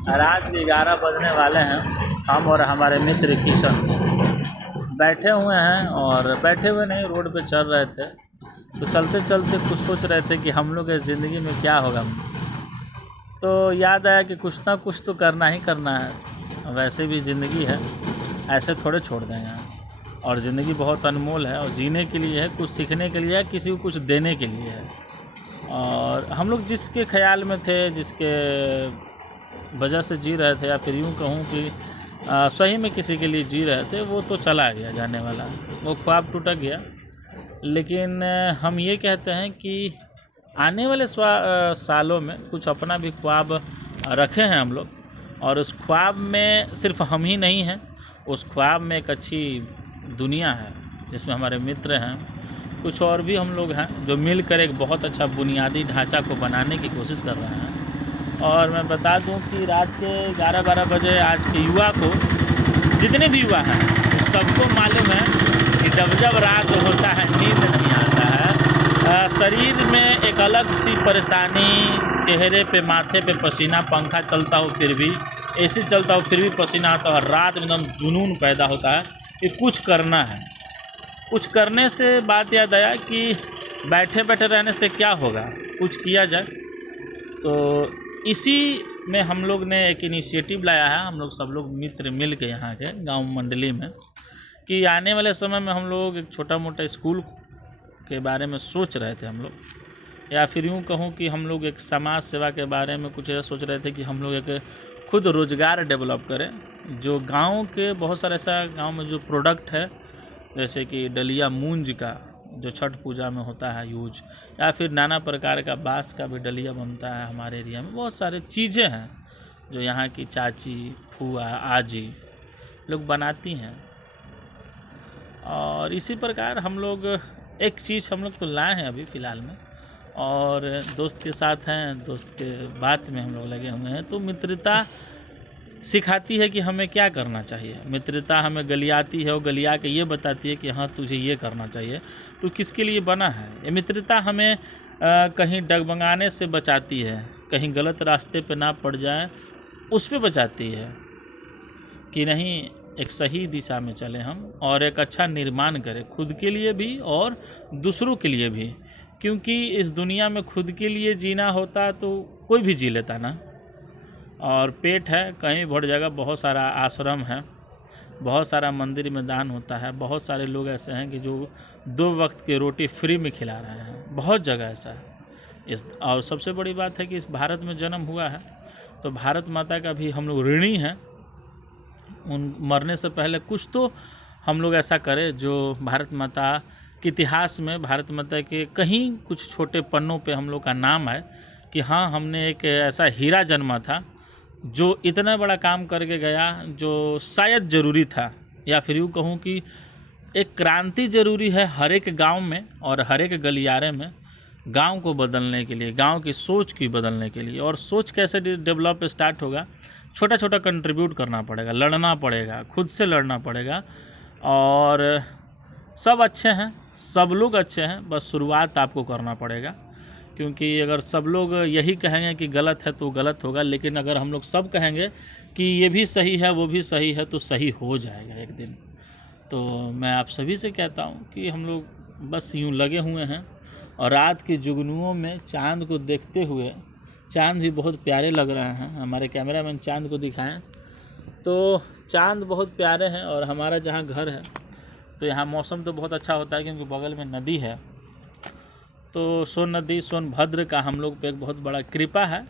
रात के 11 बजने वाले हैं। हम और हमारे मित्र किशन बैठे हुए हैं, और बैठे हुए नहीं, रोड पे चल रहे थे। तो चलते चलते कुछ सोच रहे थे कि हम लोग की ज़िंदगी में क्या होगा। तो याद आया कि कुछ ना कुछ तो करना ही करना है। वैसे भी ज़िंदगी है, ऐसे थोड़े छोड़ देंगे। और ज़िंदगी बहुत अनमोल है, और जीने के लिए है, कुछ सीखने के लिए है, किसी को कुछ देने के लिए है। और हम लोग जिसके ख्याल में थे, जिसके वजह से जी रहे थे, या फिर यूँ कहूँ कि सही में किसी के लिए जी रहे थे, वो तो चला गया जाने वाला, वो ख्वाब टूट गया। लेकिन हम ये कहते हैं कि आने वाले सालों में कुछ अपना भी ख्वाब रखे हैं हम लोग, और उस ख्वाब में सिर्फ हम ही नहीं हैं, उस ख्वाब में एक अच्छी दुनिया है जिसमें हमारे मित्र हैं, कुछ और भी हम लोग हैं जो मिलकर एक बहुत अच्छा बुनियादी ढांचा को बनाने की कोशिश कर रहे हैं। और मैं बता दूं कि रात के 11-12 बजे आज के युवा को, जितने भी युवा हैं, सबको मालूम है कि जब रात होता है नींद नहीं आता है, शरीर में एक अलग सी परेशानी, चेहरे पे, माथे पे पसीना, पंखा चलता हो फिर भी, एसी चलता हो फिर भी पसीना आता है, रात में एकदम जुनून पैदा होता है कि कुछ करना है। कुछ करने से बात याद आया कि बैठे बैठे रहने से क्या होगा, कुछ किया जाए। तो इसी में हम लोग ने एक इनिशिएटिव लाया है, हम लोग सब लोग मित्र मिल के यहाँ के गांव मंडली में, कि आने वाले समय में हम लोग एक छोटा मोटा स्कूल के बारे में सोच रहे थे हम लोग, या फिर यूँ कहूँ कि हम लोग एक समाज सेवा के बारे में कुछ ऐसा सोच रहे थे कि हम लोग एक खुद रोज़गार डेवलप करें। जो गांव के बहुत सारे ऐसा गांव में जो प्रोडक्ट है, जैसे कि डलिया मूंज का जो छठ पूजा में होता है यूज, या फिर नाना प्रकार का बांस का भी डलिया बनता है। हमारे एरिया में बहुत सारे चीज़ें हैं जो यहाँ की चाची, फूआ, आजी लोग बनाती हैं। और इसी प्रकार हम लोग एक चीज़ हम लोग तो लाए हैं अभी फ़िलहाल में, और दोस्त के साथ हैं, दोस्त के बात में हम लोग लगे हुए हैं। तो मित्रता सिखाती है कि हमें क्या करना चाहिए, मित्रता हमें गलियाती है, और गलिया के ये बताती है कि हाँ तुझे ये करना चाहिए, तो किसके लिए बना है। ये मित्रता हमें कहीं डगमगाने से बचाती है, कहीं गलत रास्ते पे ना पड़ जाए उस पे बचाती है, कि नहीं एक सही दिशा में चले हम, और एक अच्छा निर्माण करें खुद के लिए भी और दूसरों के लिए भी। क्योंकि इस दुनिया में खुद के लिए जीना होता तो कोई भी जी लेता ना। और पेट है, कहीं भर जगह बहुत सारा आश्रम है, बहुत सारा मंदिर में दान होता है, बहुत सारे लोग ऐसे हैं कि जो 2 वक्त की रोटी फ्री में खिला रहे हैं, बहुत जगह ऐसा है और सबसे बड़ी बात है कि इस भारत में जन्म हुआ है तो भारत माता का भी हम लोग ऋणी हैं। उन मरने से पहले कुछ तो हम लोग ऐसा करें जो भारत माता के इतिहास में, भारत माता के कहीं कुछ छोटे पन्नों पे हम लोग का नाम आए कि हाँ हमने एक ऐसा हीरा जन्मा था जो इतना बड़ा काम करके गया, जो शायद ज़रूरी था, या फिर यूँ कहूँ कि एक क्रांति ज़रूरी है हर एक गांव में और हर एक गलियारे में, गांव को बदलने के लिए, गांव की सोच की बदलने के लिए। और सोच कैसे डेवलप स्टार्ट होगा, छोटा छोटा कंट्रीब्यूट करना पड़ेगा, लड़ना पड़ेगा, खुद से लड़ना पड़ेगा। और सब अच्छे हैं, सब लोग अच्छे हैं, बस शुरुआत आपको करना पड़ेगा। क्योंकि अगर सब लोग यही कहेंगे कि गलत है तो गलत होगा, लेकिन अगर हम लोग सब कहेंगे कि ये भी सही है वो भी सही है तो सही हो जाएगा एक दिन। तो मैं आप सभी से कहता हूँ कि हम लोग बस यूँ लगे हुए हैं, और रात की जुगनुओं में चाँद को देखते हुए, चाँद भी बहुत प्यारे लग रहे हैं। हमारे कैमरामैन चाँद को दिखाएं तो चाँद बहुत प्यारे हैं। और हमारा जहाँ घर है तो यहाँ मौसम तो बहुत अच्छा होता है क्योंकि बगल में नदी है। तो सोन नदी, सोनभद्र का हम लोग पे एक बहुत बड़ा कृपा है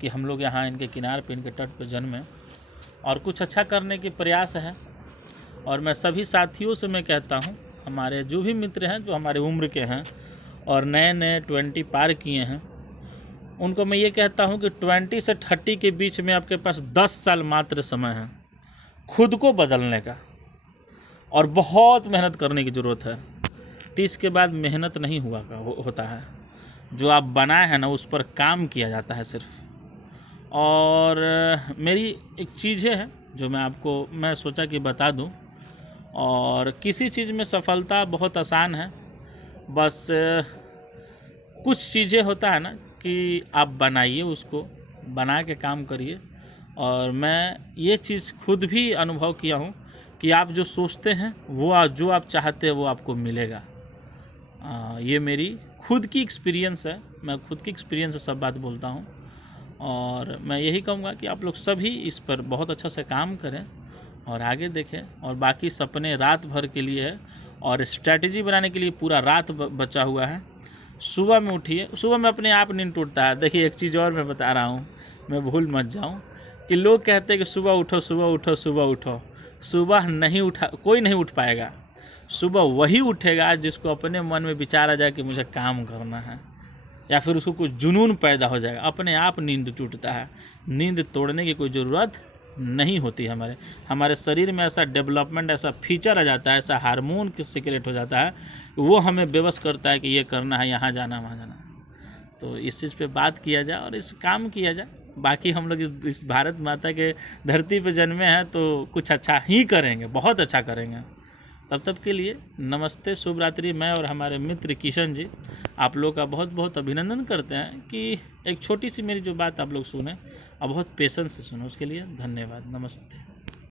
कि हम लोग यहाँ इनके किनारे पे, इनके तट पे जन्मे, और कुछ अच्छा करने की प्रयास है। और मैं सभी साथियों से मैं कहता हूँ, हमारे जो भी मित्र हैं जो हमारे उम्र के हैं और नए नए 20 पार किए हैं, उनको मैं ये कहता हूँ कि 20 से 30 के बीच में आपके पास 10 साल मात्र समय है खुद को बदलने का, और बहुत मेहनत करने की ज़रूरत है। 30 के बाद मेहनत नहीं होता है, जो आप बनाए हैं ना उस पर काम किया जाता है सिर्फ। और मेरी एक चीज़ें हैं जो मैं सोचा कि बता दूं। और किसी चीज़ में सफलता बहुत आसान है, बस कुछ चीज़ें होता है ना कि आप बनाइए उसको, बना के काम करिए। और मैं ये चीज़ खुद भी अनुभव किया हूँ कि आप जो सोचते हैं वो जो आप चाहते हैं वो आपको मिलेगा। ये मेरी खुद की एक्सपीरियंस है, मैं खुद की एक्सपीरियंस से सब बात बोलता हूँ। और मैं यही कहूँगा कि आप लोग सभी इस पर बहुत अच्छा से काम करें और आगे देखें। और बाकी सपने रात भर के लिए है और स्ट्रैटेजी बनाने के लिए पूरा रात बचा हुआ है। सुबह में उठिए, सुबह में अपने आप नींद टूटता है। देखिए एक चीज़ और मैं बता रहा हूँ, मैं भूल मत जाऊँ कि लोग कहते हैं कि सुबह उठो सुबह उठो सुबह उठो। सुबह नहीं उठा, कोई नहीं उठ पाएगा। सुबह वही उठेगा जिसको अपने मन में विचार आ जाए कि मुझे काम करना है, या फिर उसको कुछ जुनून पैदा हो जाएगा, अपने आप नींद टूटता है। नींद तोड़ने की कोई ज़रूरत नहीं होती। हमारे शरीर में ऐसा डेवलपमेंट, ऐसा फीचर आ जाता है, ऐसा हार्मोन के सीक्रेट हो जाता है, वो हमें बेबस करता है कि ये करना है, यहाँ जाना वहाँ जाना। तो इस चीज़ पे बात किया जाए और इस काम किया जाए। बाकी हम लोग इस भारत माता के धरती पे जन्मे हैं तो कुछ अच्छा ही करेंगे, बहुत अच्छा करेंगे। तब के लिए नमस्ते, शुभ रात्रि। मैं और हमारे मित्र किशन जी आप लोग का बहुत बहुत अभिनंदन करते हैं कि एक छोटी सी मेरी जो बात आप लोग सुने और बहुत पेशेंस से सुने, उसके लिए धन्यवाद। नमस्ते।